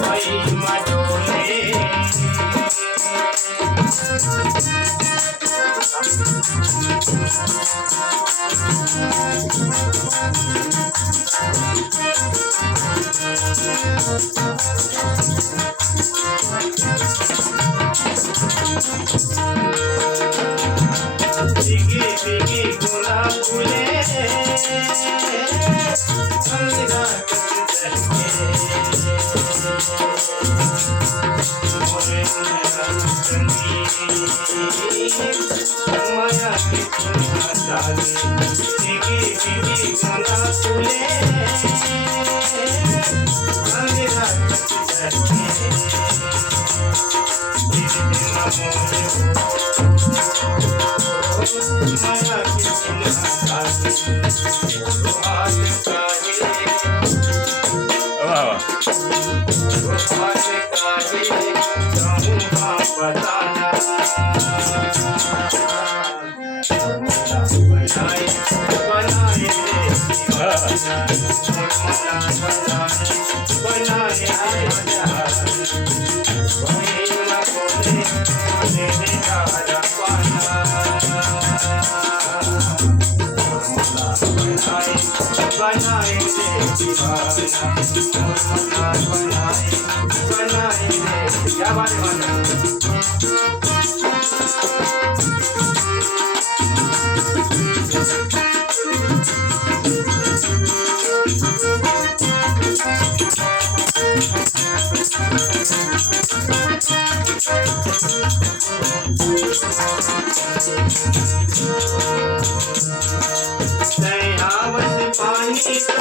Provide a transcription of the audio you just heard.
वही मडोले भीगी भीगी गुलाब फूले अंगना मोरे माया की दुनिया डाली भीगी भीगी गुलाब फूले अंगना माया की दुनिया वाह वाह क्या बात है दयावत पानी